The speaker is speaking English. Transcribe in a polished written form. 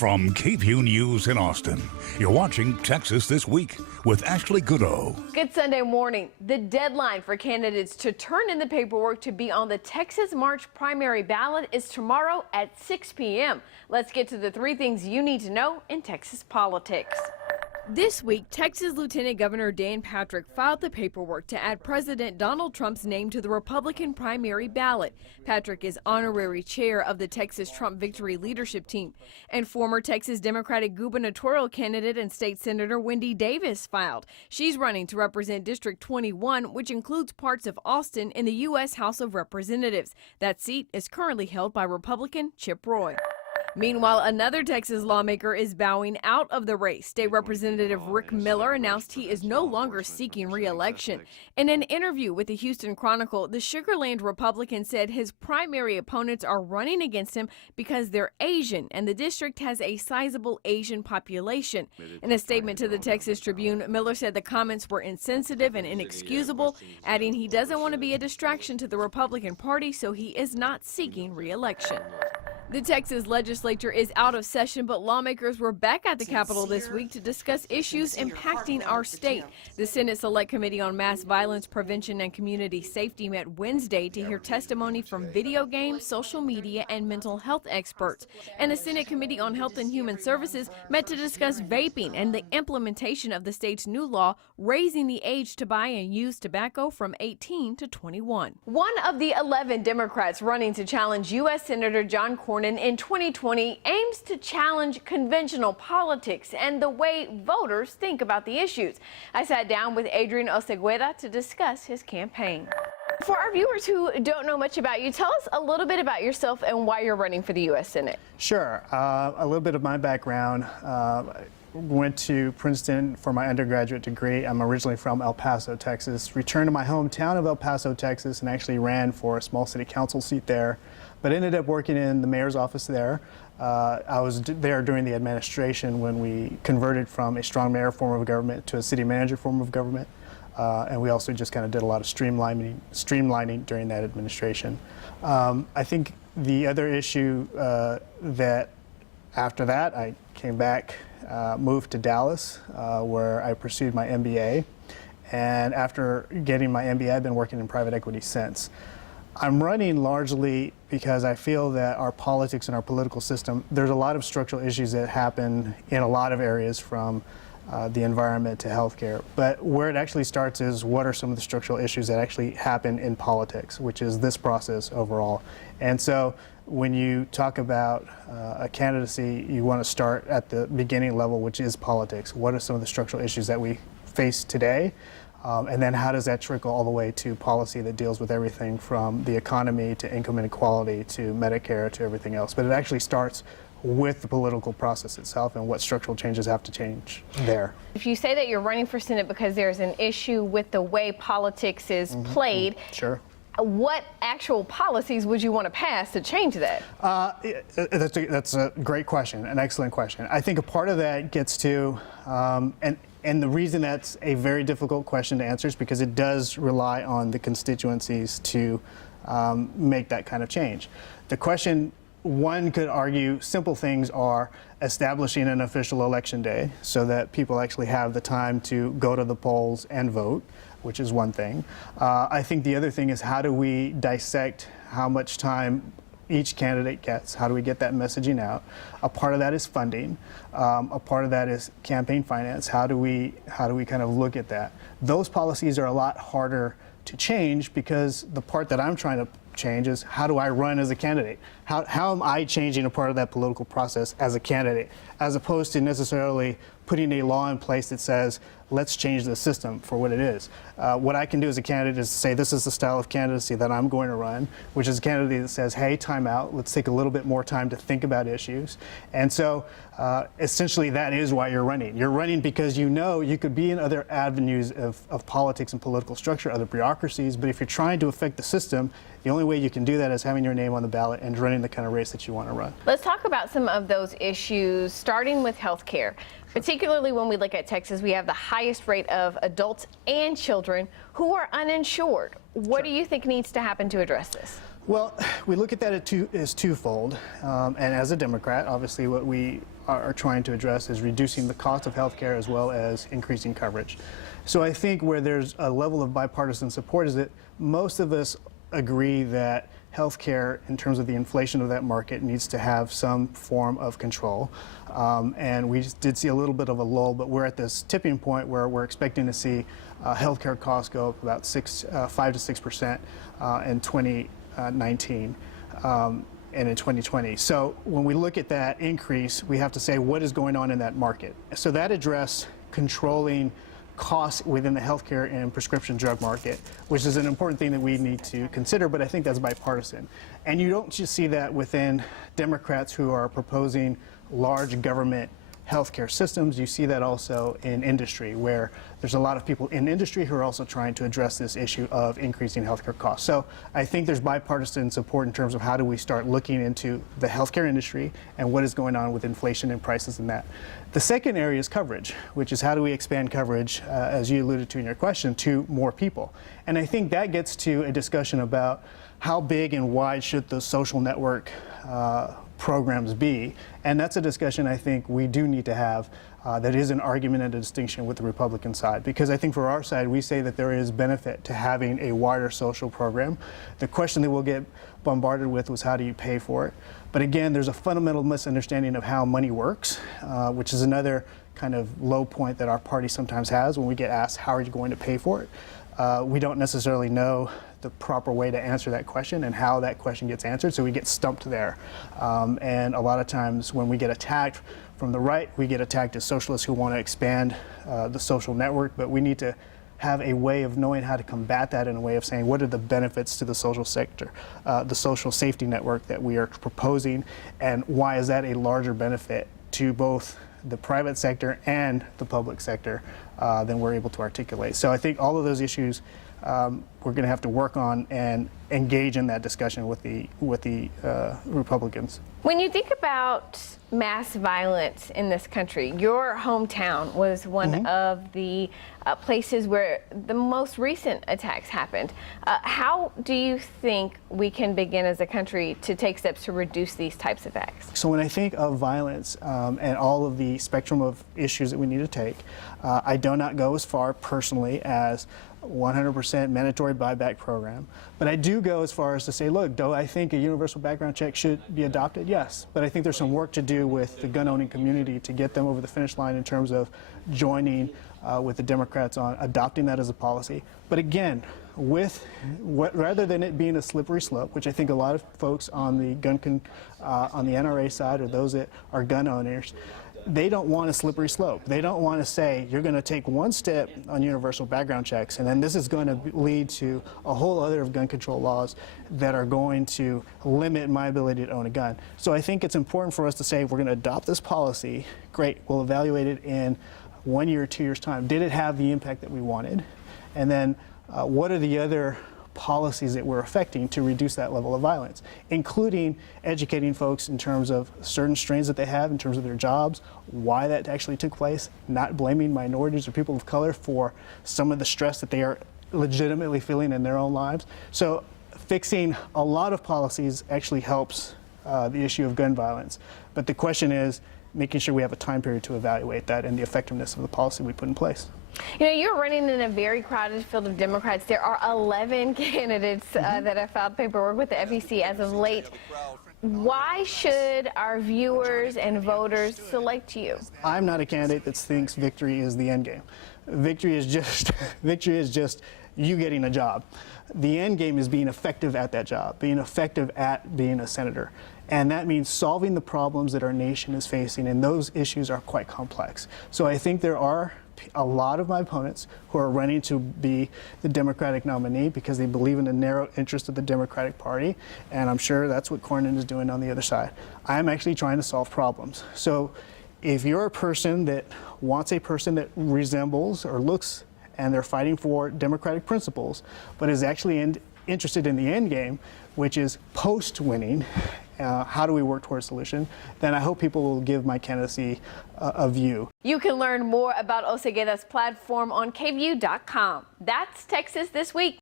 From KVUE News in Austin, you're watching Texas This Week with Ashley Goodo. Good Sunday morning. The deadline for candidates to turn in the paperwork to be on the Texas March primary ballot is tomorrow at 6 p.m. Let's get to the 3 things you need to know in Texas politics. This week, Texas Lieutenant Governor Dan Patrick filed the paperwork to add President Donald Trump's name to the Republican primary ballot. Patrick is honorary chair of the Texas Trump Victory Leadership Team. And former Texas Democratic gubernatorial candidate and state senator Wendy Davis filed. She's running to represent District 21, which includes parts of Austin in the U.S. House of Representatives. That seat is currently held by Republican Chip Roy. Meanwhile, another Texas lawmaker is bowing out of the race. State Representative Rick Miller announced he is no longer seeking re-election. In an interview with the Houston Chronicle, the Sugar Land Republican said his primary opponents are running against him because they're Asian, and the district has a sizable Asian population. In a statement to the Texas Tribune, Miller said the comments were insensitive and inexcusable, adding he doesn't want to be a distraction to the Republican Party, so he is not seeking re-election. The Texas legislature is out of session, but lawmakers were back at the Capitol this week to discuss issues impacting our state. The Senate Select Committee on Mass Violence Prevention and Community Safety met Wednesday to hear testimony from video games, social media, and mental health experts. And the Senate Committee on Health and Human Services met to discuss vaping and the implementation of the state's new law raising the age to buy and use tobacco from 18 to 21. One of the 11 Democrats running to challenge U.S. Senator John Cornyn in 2020 aims to challenge conventional politics and the way voters think about the issues. I sat down with Adrian Ocegueda to discuss his campaign. For our viewers who don't know much about you, tell us a little bit about yourself and why you're running for the U.S. Senate. Sure. A little bit of my background. Went to Princeton for my undergraduate degree. I'm originally from El Paso, Texas. Returned to my hometown of El Paso, Texas, and actually ran for a small city council seat there, but ended up working in the mayor's office there. I was there during the administration when we converted from a strong mayor form of government to a city manager form of government. And we also just kind of did a lot of streamlining during that administration. I think the other issue that after that, I came back, moved to Dallas, where I pursued my MBA. And after getting my MBA, I've been working in private equity since. I'm running largely because I feel that our politics and our political system, there's a lot of structural issues that happen in a lot of areas, from the environment to healthcare. But where it actually starts is, what are some of the structural issues that actually happen in politics, which is this process overall. And so when you talk about a candidacy, you want to start at the beginning level, which is politics. What are some of the structural issues that we face today? And then how does that trickle all the way to policy that deals with everything from the economy to income inequality to Medicare to everything else. But it actually starts with the political process itself and what structural changes have to change there. If you say that you're running for Senate because there's an issue with the way politics is played, Sure. What actual policies would you want to pass to change that? That's a great question, an excellent question. I think a part of that gets to, and the reason that's a very difficult question to answer is because it does rely on the constituencies to make that kind of change. The question, one could argue, simple things are establishing an official election day so that people actually have the time to go to the polls and vote, which is one thing. I think the other thing is, how do we dissect how much time each candidate gets? How do we get that messaging out? A part of that is funding. A part of that is campaign finance. How do we kind of look at that? Those policies are a lot harder to change, because the part that I'm trying to change is, how do I run as a candidate? How am I changing a part of that political process as a candidate, as opposed to necessarily putting a law in place that says, let's change the system for what it is. What I can do as a candidate is say, this is the style of candidacy that I'm going to run, which is a candidate that says, hey, time out, let's take a little bit more time to think about issues. And so essentially that is why you're running. You're running because you know you could be in other avenues of politics and political structure, other bureaucracies, but if you're trying to affect the system, the only way you can do that is having your name on the ballot and running the kind of race that you want to run. Let's talk about some of those issues, starting with health care. Particularly when we look at Texas, we have the highest rate of adults and children who are uninsured. What do you think needs to happen to address this? Well, we look at that as twofold. And as a Democrat, obviously what we are trying to address is reducing the cost of health care as well as increasing coverage. So I think where there's a level of bipartisan support is that most of us agree that healthcare, in terms of the inflation of that market, needs to have some form of control. And we did see a little bit of a lull, but we're at this tipping point where we're expecting to see healthcare costs go up about 5 to 6% in 2019. And in 2020. So when we look at that increase, we have to say what is going on in that market. So that address controlling costs within the healthcare and prescription drug market, which is an important thing that we need to consider, but I think that's bipartisan. And you don't just see that within Democrats who are proposing large government healthcare systems. You see that also in industry, where there's a lot of people in industry who are also trying to address this issue of increasing healthcare costs. So I think there's bipartisan support in terms of how do we start looking into the healthcare industry and what is going on with inflation and prices in that. The second area is coverage, which is how do we expand coverage, as you alluded to in your question, to more people. And I think that gets to a discussion about how big and wide should the social network programs be, and that's a discussion I think we do need to have. That is an argument and a distinction with the Republican side, because I think for our side we say that there is benefit to having a wider social program. The question that we'll get bombarded with was how do you pay for it? But again, there's a fundamental misunderstanding of how money works, which is another kind of low point that our party sometimes has when we get asked how are you going to pay for it. We don't necessarily know the proper way to answer that question and how that question gets answered, so we get stumped there. And a lot of times when we get attacked from the right, we get attacked as socialists who want to expand the social network, but we need to have a way of knowing how to combat that in a way of saying what are the benefits to the social sector, the social safety network that we are proposing, and why is that a larger benefit to both the private sector and the public sector than we're able to articulate. So I think all of those issues we're going to have to work on and engage in that discussion with the Republicans. When you think about mass violence in this country, your hometown was one of the places where the most recent attacks happened. How do you think we can begin as a country to take steps to reduce these types of acts? So when I think of violence and all of the spectrum of issues that we need to take, I do not go as far personally as 100% mandatory buyback program, but I do go as far as to say, look, do I think a universal background check should be adopted? Yes, but I think there's some work to do with the gun-owning community to get them over the finish line in terms of joining with the Democrats on adopting that as a policy. But again, rather than it being a slippery slope, which I think a lot of folks on the on the NRA side or those that are gun owners, they don't want a slippery slope. They don't want to say you're going to take one step on universal background checks and then this is going to lead to a whole other of gun control laws that are going to limit my ability to own a gun. So I think it's important for us to say if we're going to adopt this policy, great, we'll evaluate it in 1 year or 2 years' time. Did it have the impact that we wanted? And then what are the other policies that we're affecting to reduce that level of violence, including educating folks in terms of certain strains that they have in terms of their jobs, why that actually took place, not blaming minorities or people of color for some of the stress that they are legitimately feeling in their own lives. So fixing a lot of policies actually helps the issue of gun violence. But the question is making sure we have a time period to evaluate that and the effectiveness of the policy we put in place. You know, you're running in a very crowded field of Democrats. There are 11 candidates that have filed paperwork with the FEC as of late. Why should our viewers and voters select you? I'm not a candidate that thinks victory is the end game. Victory is just you getting a job. The end game is being effective at that job, being effective at being a senator. And that means solving the problems that our nation is facing, and those issues are quite complex. So I think there are a lot of my opponents who are running to be the Democratic nominee because they believe in the narrow interest of the Democratic Party, and I'm sure that's what Cornyn is doing on the other side. I'm actually trying to solve problems. So if you're a person that wants a person that resembles or looks and they're fighting for democratic principles, but is actually interested in the end game, which is post-winning, how do we work toward a solution, then I hope people will give my candidacy a view. You can learn more about Ocegueda's platform on KVUE.com. That's Texas This Week.